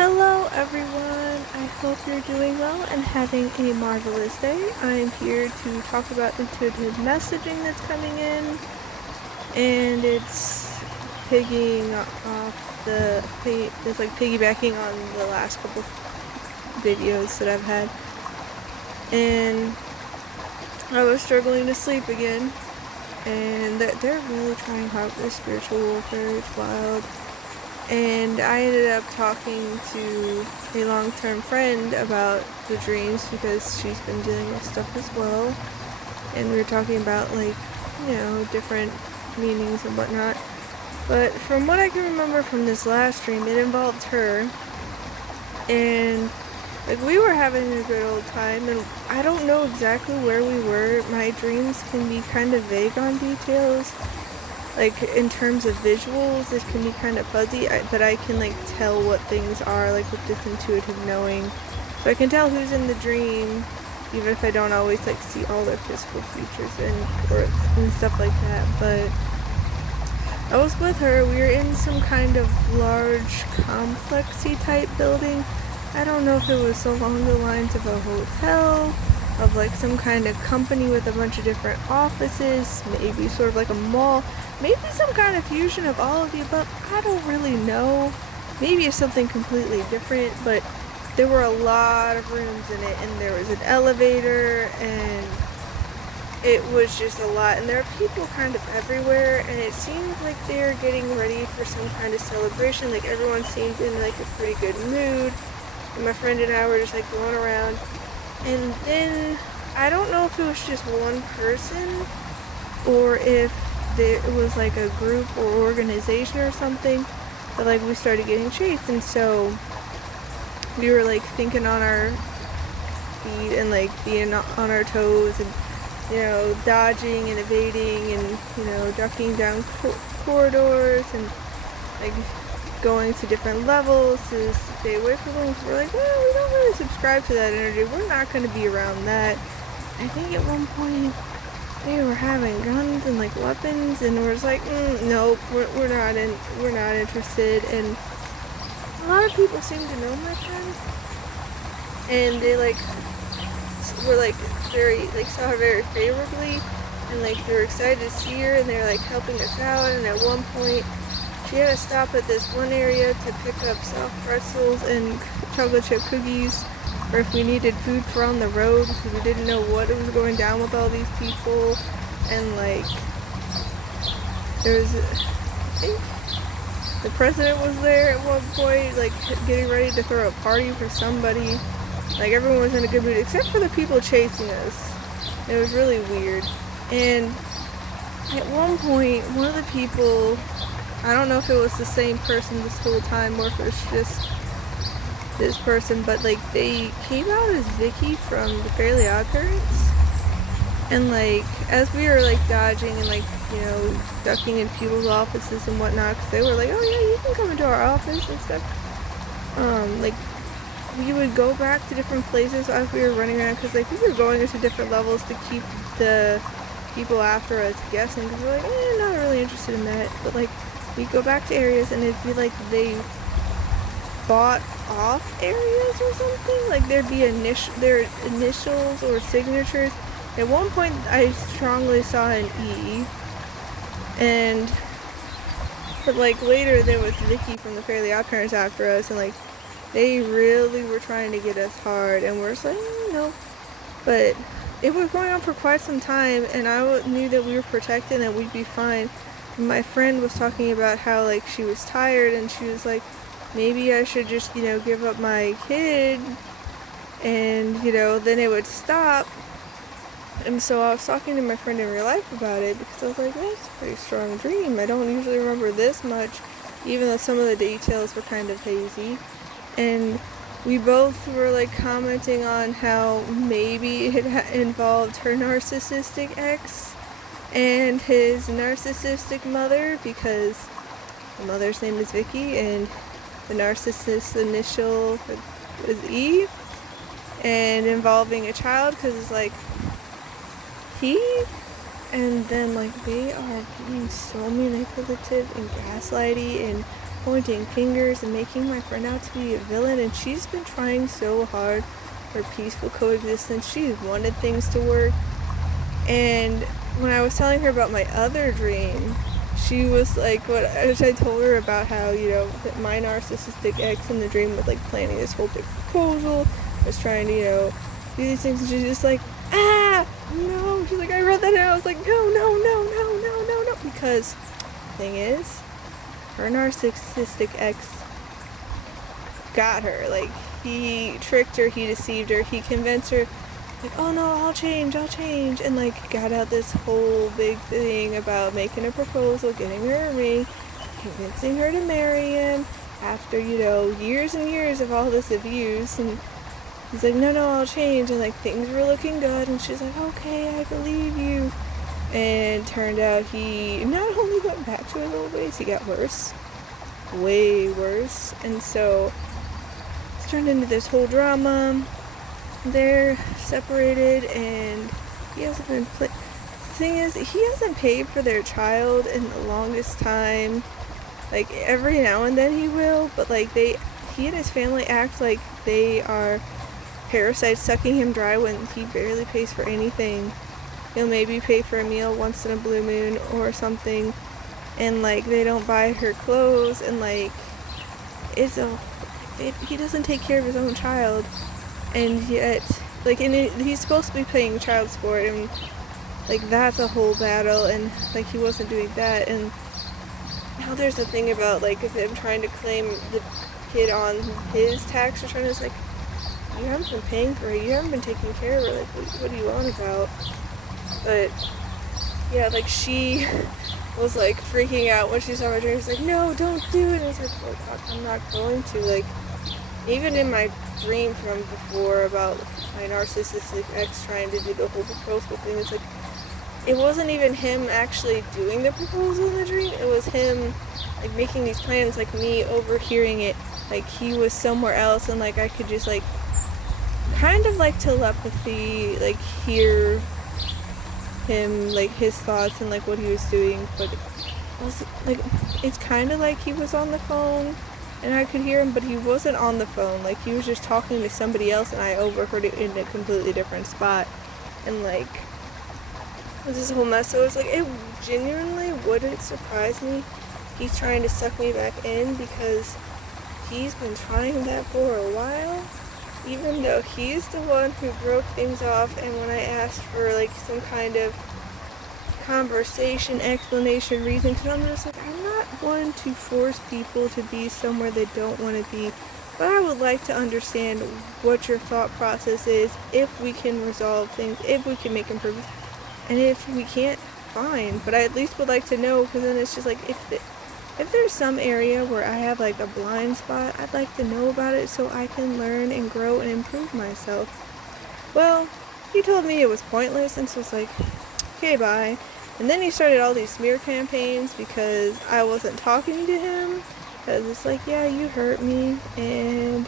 Hello everyone, I hope you're doing well and having a marvelous day. I am here to talk about intuitive messaging that's coming in, and it's it's like piggybacking on the last couple videos that I've had. And I was struggling to sleep again, and they're really trying hard with this spiritual warfare. It's wild. And I ended up talking to a long-term friend about the dreams because she's been dealing with stuff as well. And we were talking about different meanings and whatnot. But from what I can remember from this last dream, it involved her. And we were having a good old time, and I don't know exactly where we were. My dreams can be kind of vague on details. In terms of visuals, it can be kind of fuzzy, but I can tell what things are with this intuitive knowing. So I can tell who's in the dream, even if I don't always see all their physical features and stuff like that. But I was with her. We were in some kind of large complexy type building. I don't know if it was along the lines of a hotel, of some kind of company with a bunch of different offices, maybe sort of like a mall. Maybe some kind of fusion of all of the above. I don't really know. Maybe it's something completely different, but there were a lot of rooms in it, and there was an elevator, and it was just a lot. And there are people kind of everywhere, and it seemed like they were getting ready for some kind of celebration. Everyone seemed in a pretty good mood. And my friend and I were just going around. And then I don't know if it was just one person or if it was a group or organization or something, but we started getting chased, and so we were thinking on our feet and being on our toes and dodging and evading and ducking down corridors and going to different levels to stay away from them. So we're well, we don't really subscribe to that energy. We're not going to be around that. I think at one point they were having guns and weapons, and we're just nope, we're not interested. And a lot of people seem to know my friend, and they were very saw her very favorably, and they were excited to see her, and they're helping us out. And at one point she had to stop at this one area to pick up soft pretzels and chocolate chip cookies, or if we needed food for on the road, because we didn't know what was going down with all these people. And there was, I think the president was there at one point, getting ready to throw a party for somebody. Everyone was in a good mood, except for the people chasing us. It was really weird. And at one point, one of the people, I don't know if it was the same person this whole time or if it was just this person, but they came out as Vicky from the Fairly Odd Parents. And as we were dodging and ducking in people's offices and whatnot, because they were oh yeah, you can come into our office and stuff. We would go back to different places as we were running around, because we were going into different levels to keep the people after us guessing, because we're not really interested in that. But we'd go back to areas, and it'd be they bought off areas or something. There'd be their initials or signatures. At one point I strongly saw an E, but later there was Vicky from the Fairly Odd Parents after us, and they really were trying to get us hard, and we're just no. But it was going on for quite some time, and I knew that we were protected and that we'd be fine. And my friend was talking about how she was tired, and she was maybe I should just give up my kid, and then it would stop. And so I was talking to my friend in real life about it, because I was that's a pretty strong dream. I don't usually remember this much, even though some of the details were kind of hazy. And we both were commenting on how maybe it involved her narcissistic ex and his narcissistic mother, because the mother's name is Vicky and the narcissist's initial is E, and involving a child, because it's he, and then they are being so manipulative and gaslighty and pointing fingers and making my friend out to be a villain, and she's been trying so hard for peaceful coexistence. She's wanted things to work. And when I was telling her about my other dream, she was like, as I told her about how, that my narcissistic ex in the dream was like planning this whole big proposal, was trying to, do these things, and she's just like, no. She's like, I read that and I was like, no. Because the thing is, her narcissistic ex got her. Like, he tricked her, he deceived her, he convinced her, like, oh no, I'll change, and like got out this whole big thing about making a proposal, getting her a ring, convincing her to marry him after, years and years of all this abuse. And he's like, no, I'll change, and like things were looking good, and she's like, okay, I believe you. And turned out he not only went back to his old ways, he got worse, way worse. And so it's turned into this whole drama. They're separated, and he hasn't been thing is, he hasn't paid for their child in the longest time. Like, every now and then he will, but like he and his family act like they are parasites sucking him dry when he barely pays for anything. He'll maybe pay for a meal once in a blue moon or something, and like they don't buy her clothes, and like he doesn't take care of his own child. And yet, like, he's supposed to be paying child support, and like that's a whole battle, and like he wasn't doing that. And now there's a thing about like him trying to claim the kid on his tax return. It's like, you haven't been paying for her, you haven't been taking care of her, like what do you want about? But yeah, like she was like freaking out when she saw my dream. She's like, no, don't do it. And it's like, oh God, I'm not going to. Like, even in my dream from before about my narcissistic ex trying to do the whole proposal thing, it's like, it wasn't even him actually doing the proposal in the dream. It was him like making these plans, like me overhearing it. Like he was somewhere else, and like I could just like kind of like telepathy, like hear him, like his thoughts and like what he was doing. But it was like, it's kind of like he was on the phone and I could hear him, but he wasn't on the phone. Like he was just talking to somebody else, and I overheard it in a completely different spot. And like, it was this whole mess. So it's like, it genuinely wouldn't surprise me he's trying to suck me back in, because he's been trying that for a while, even though he's the one who broke things off. And when I asked for like some kind of conversation, explanation, reason, because I'm just like, I'm not one to force people to be somewhere they don't want to be, but I would like to understand what your thought process is, if we can resolve things, if we can make improvements, and if we can't, fine, but I at least would like to know, because then it's just like, if there's some area where I have like a blind spot, I'd like to know about it so I can learn and grow and improve myself. Well, he told me it was pointless, and so it's like, okay, bye. And then he started all these smear campaigns because I wasn't talking to him, because it's like, yeah, you hurt me, and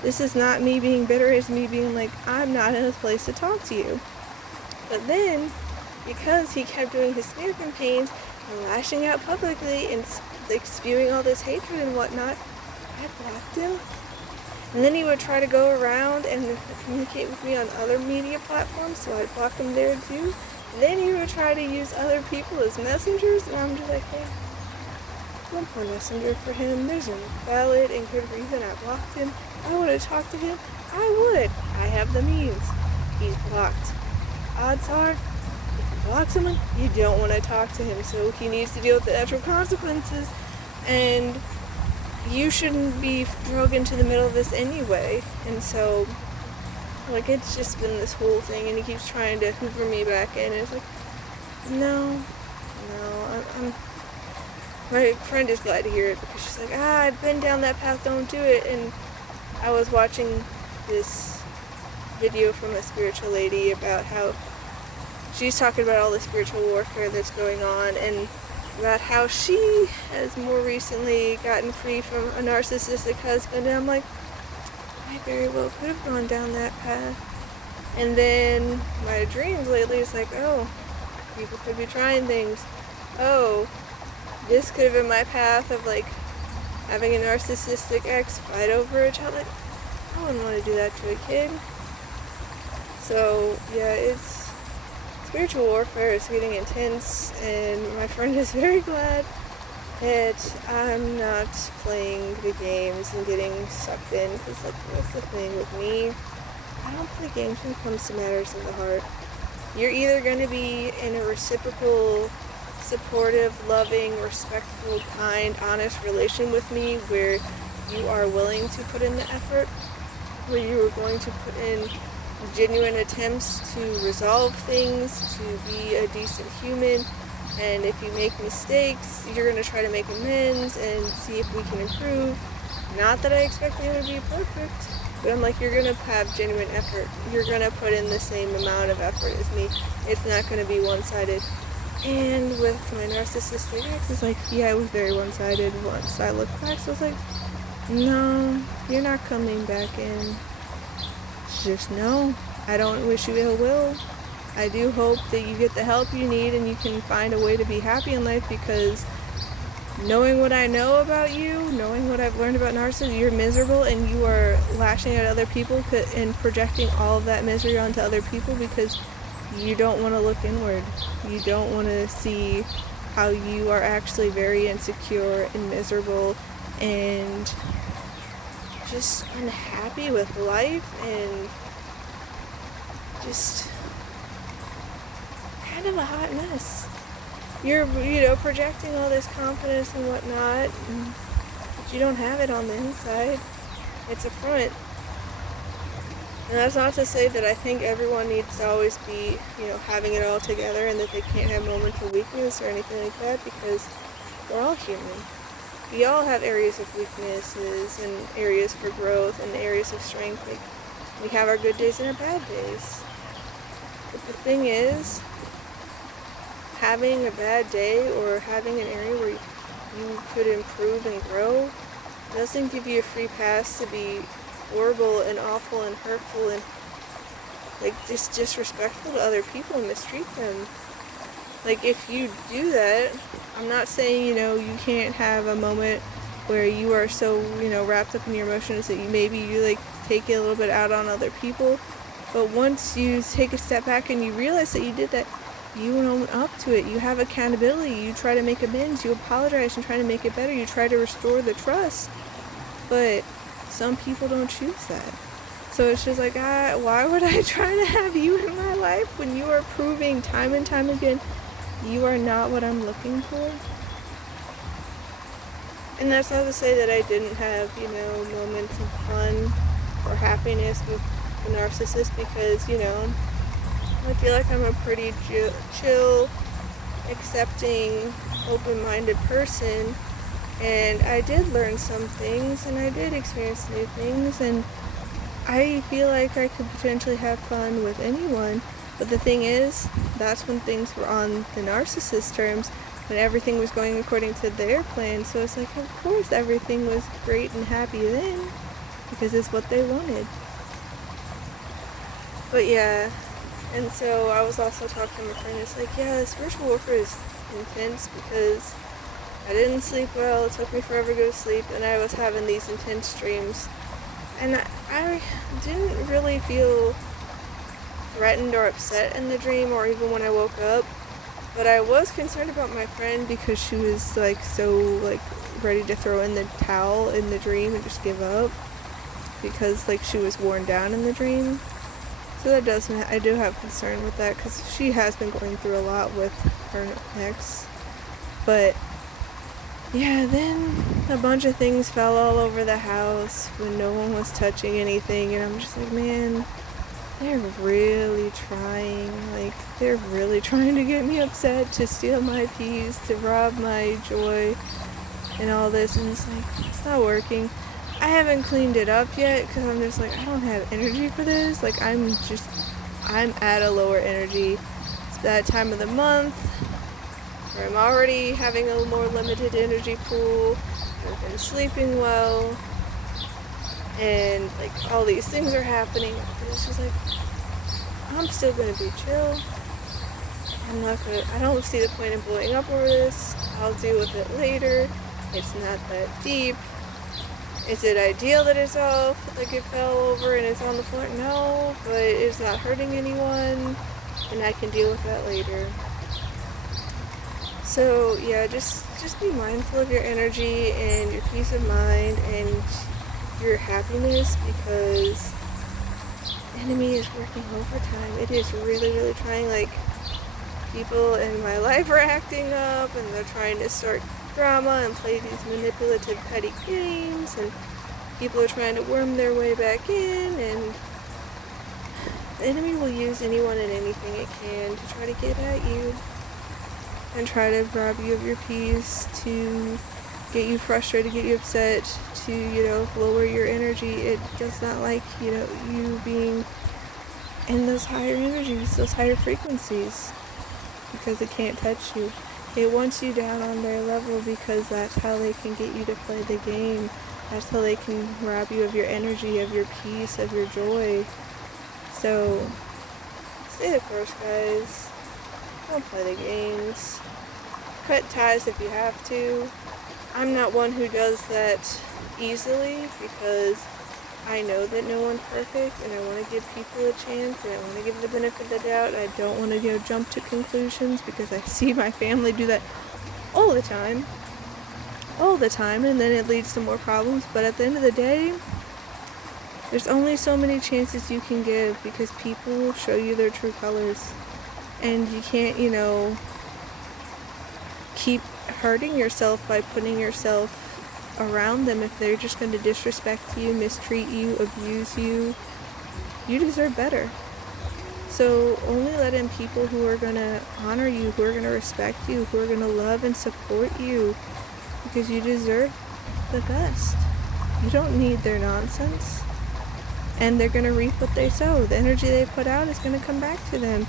this is not me being bitter, it's me being like, I'm not in a place to talk to you. But then, because he kept doing his smear campaigns and lashing out publicly and like spewing all this hatred and whatnot, I blocked him. And then he would try to go around and communicate with me on other media platforms, so I blocked him there too. And then he would try to use other people as messengers, and I'm just like, hey, one more messenger for him. There's a valid and good reason I blocked him. I would have talked to him. I would. I have the means. He's blocked. Odds are, if you block someone, you don't want to talk to him, so he needs to deal with the natural consequences, and you shouldn't be drug into the middle of this anyway. And so, like, it's just been this whole thing, and he keeps trying to hoover me back in, and it's like, no, my friend is glad to hear it, because she's like, I've been down that path, don't do it. And I was watching this video from a spiritual lady about how she's talking about all the spiritual warfare that's going on, and about how she has more recently gotten free from a narcissistic husband. And I'm like, I very well could have gone down that path. And then my dreams lately is like, oh, people could be trying things. Oh, this could have been my path of like having a narcissistic ex fight over a child. Like, I wouldn't want to do that to a kid. So yeah, it's spiritual warfare is getting intense, and my friend is very glad that I'm not playing the games and getting sucked in. Because like, what's the thing with me? I don't play games when it comes to matters of the heart. You're either going to be in a reciprocal, supportive, loving, respectful, kind, honest relation with me where you are willing to put in the effort, where you are going to put in genuine attempts to resolve things, to be a decent human, and if you make mistakes, you're going to try to make amends and see if we can improve. Not that I expect you to be perfect, but I'm like, you're going to have genuine effort. You're going to put in the same amount of effort as me. It's not going to be one-sided. And with my narcissistic ex, it's like, yeah, it was very one-sided. Once I looked back, so I was like, no, you're not coming back in. Just no. I don't wish you ill will. I do hope that you get the help you need and you can find a way to be happy in life, because knowing what I know about you, knowing what I've learned about narcissists, you're miserable and you are lashing at other people and projecting all of that misery onto other people because you don't want to look inward. You don't want to see how you are actually very insecure and miserable and just unhappy with life and just kind of a hot mess. You're, projecting all this confidence and whatnot, but you don't have it on the inside. It's a front. And that's not to say that I think everyone needs to always be, having it all together and that they can't have moments of weakness or anything like that, because we're all human. We all have areas of weaknesses and areas for growth and areas of strength. Like, we have our good days and our bad days. But the thing is, having a bad day or having an area where you could improve and grow doesn't give you a free pass to be horrible and awful and hurtful and like just disrespectful to other people and mistreat them. Like, if you do that, I'm not saying, you can't have a moment where you are so, wrapped up in your emotions that you like take it a little bit out on other people. But once you take a step back and you realize that you did that, you own up to it. You have accountability. You try to make amends. You apologize and try to make it better. You try to restore the trust. But some people don't choose that. So it's just like, why would I try to have you in my life when you are proving time and time again you are not what I'm looking for? And that's not to say that I didn't have, moments of fun or happiness with the narcissist, because, I feel like I'm a pretty chill, accepting, open-minded person, and I did learn some things, and I did experience new things, and I feel like I could potentially have fun with anyone. But the thing is, that's when things were on the narcissist terms, when everything was going according to their plan. So it's like, of course everything was great and happy then, because it's what they wanted. But yeah, and so I was also talking to my friend, it's like, yeah, spiritual warfare is intense because I didn't sleep well, it took me forever to go to sleep, and I was having these intense dreams. And I didn't really feel threatened or upset in the dream, or even when I woke up. But I was concerned about my friend because she was so ready to throw in the towel in the dream and just give up, because she was worn down in the dream. So I do have concern with that, because she has been going through a lot with her ex. But yeah, then a bunch of things fell all over the house when no one was touching anything, and I'm just like, man, they're really trying. They're really trying to get me upset, to steal my peace, to rob my joy, and all this, and it's like, it's not working. I haven't cleaned it up yet, because I'm just like, I don't have energy for this. I'm at a lower energy. It's that time of the month where I'm already having a more limited energy pool. I've been sleeping well, and all these things are happening. And it's just like, I'm still gonna be chill. I don't see the point in blowing up over this. I'll deal with it later. It's not that deep. Is it ideal that it's all, like it fell over and it's on the floor? No, but it's not hurting anyone, and I can deal with that later. So yeah, just be mindful of your energy and your peace of mind and your happiness, because the enemy is working overtime. It is really, really trying. Like, people in my life are acting up and they're trying to start drama and play these manipulative, petty games, and people are trying to worm their way back in, and the enemy will use anyone and anything it can to try to get at you and try to rob you of your peace, to get you frustrated, get you upset, to, lower your energy. It does not like, you being in those higher energies, those higher frequencies, because it can't touch you. It wants you down on their level because that's how they can get you to play the game. That's how they can rob you of your energy, of your peace, of your joy. So, stay the course, guys. Don't play the games. Cut ties if you have to. I'm not one who does that easily, because I know that no one's perfect, and I want to give people a chance, and I want to give the benefit of the doubt. I don't want to jump to conclusions, because I see my family do that all the time, and then it leads to more problems. But at the end of the day, there's only so many chances you can give, because people will show you their true colors, and you can't, keep hurting yourself by putting yourself around them if they're just going to disrespect you, mistreat you, abuse you. You deserve better. So only let in people who are going to honor you, who are going to respect you, who are going to love and support you, because you deserve the best. You don't need their nonsense, and they're going to reap what they sow. The energy they put out is going to come back to them,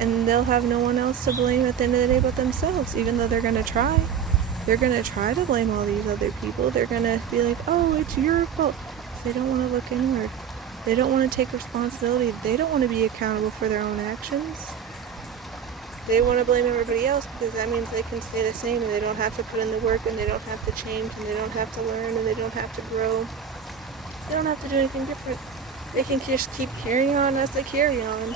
and they'll have no one else to blame at the end of the day but themselves, even though they're going to try. They're going to try to blame all these other people. They're going to be like, oh, it's your fault. They don't want to look inward. They don't want to take responsibility. They don't want to be accountable for their own actions. They want to blame everybody else, because that means they can stay the same, and they don't have to put in the work, and they don't have to change, and they don't have to learn, and they don't have to grow. They don't have to do anything different. They can just keep carrying on as they carry on.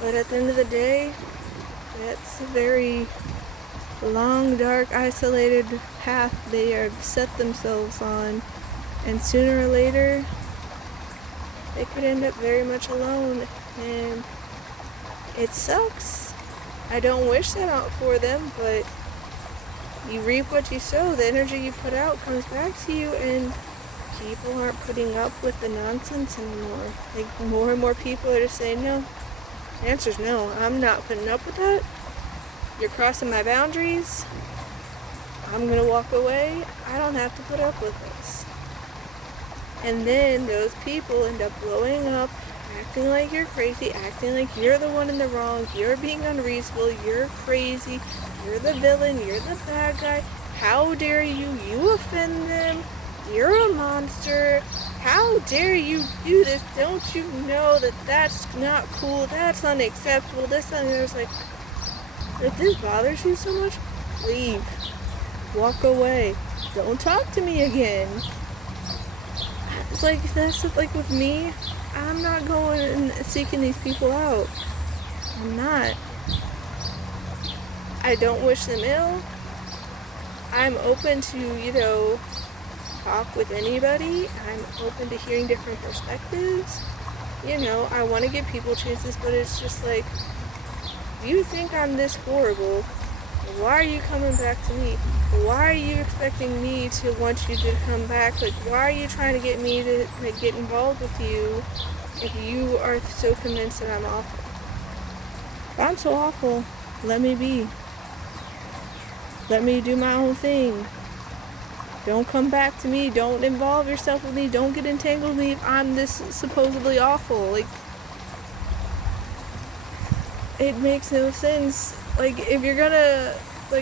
But at the end of the day, that's a very long, dark, isolated path they have set themselves on, and sooner or later they could end up very much alone, and it sucks. I don't wish that out for them, but you reap what you sow. The energy you put out comes back to you, and people aren't putting up with the nonsense anymore. Like, more and more people are just saying, no. The answer's no. I'm not putting up with that. You're crossing my boundaries. I'm going to walk away. I don't have to put up with this. And then those people end up blowing up, acting like you're crazy, acting like you're the one in the wrong, you're being unreasonable, you're crazy, you're the villain, you're the bad guy. How dare you? You offend them. You're a monster. How dare you do this? Don't you know that that's not cool? That's unacceptable. This and there's like, if this bothers you so much, leave. Walk away. Don't talk to me again. It's like, that's like with me, I'm not going and seeking these people out. I'm not. I don't wish them ill. I'm open to, talk with anybody. I'm open to hearing different perspectives. I want to give people chances, but it's just like, you think I'm this horrible, why are you coming back to me? Why are you expecting me to want you to come back? Like, why are you trying to get me to get involved with you if you are so convinced that I'm awful? If I'm so awful, let me be. Let me do my own thing. Don't come back to me. Don't involve yourself with me. Don't get entangled with me if I'm this supposedly awful. Like, it makes no sense. Like, if you're gonna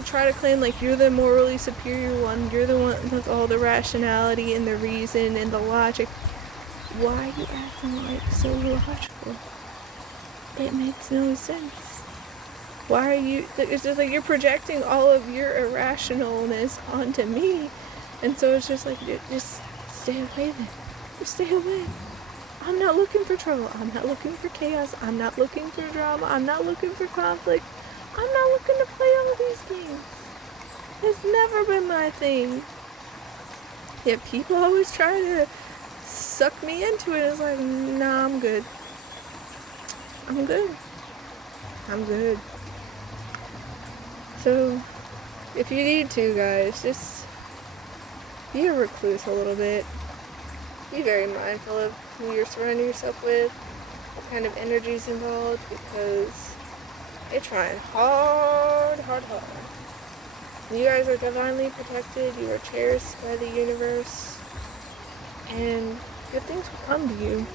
try to claim like you're the morally superior one, you're the one with all the rationality and the reason and the logic, why are you acting like so illogical? It makes no sense. Why are you, it's just like you're projecting all of your irrationalness onto me, and so it's just like, just stay away then. Just stay away. I'm not looking for trouble. I'm not looking for chaos. I'm not looking for drama. I'm not looking for conflict. I'm not looking to play all these things. It's never been my thing. Yet people always try to suck me into it. It's like, nah, I'm good. I'm good. I'm good. So, if you need to, guys, just be a recluse a little bit. Be very mindful of who you're surrounding yourself with, what kind of energy is involved, because they're trying hard. You guys are divinely protected. You are cherished by the universe, and good things will come to you.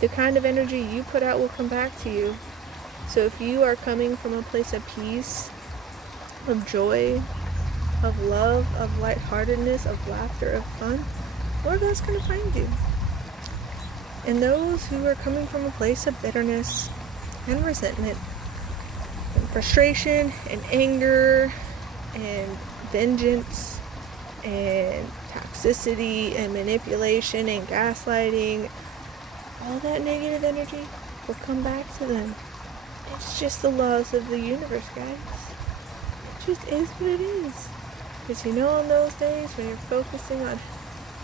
The kind of energy you put out will come back to you. So if you are coming from a place of peace, of joy, of love, of lightheartedness, of laughter, of fun, Lord God's going to find you. And those who are coming from a place of bitterness and resentment and frustration and anger and vengeance and toxicity and manipulation and gaslighting, all that negative energy will come back to them. It's just the laws of the universe, guys. It just is what it is. Because you know, on those days when you're focusing on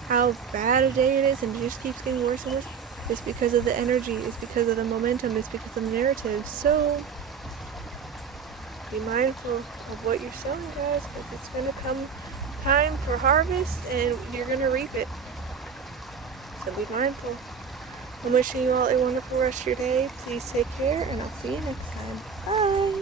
how bad a day it is and it just keeps getting worse and worse, it's because of the energy, it's because of the momentum, it's because of the narrative. So be mindful of what you're sowing, guys, because it's going to come time for harvest and you're going to reap it. So be mindful. I'm wishing you all a wonderful rest of your day. Please take care, and I'll see you next time. Bye!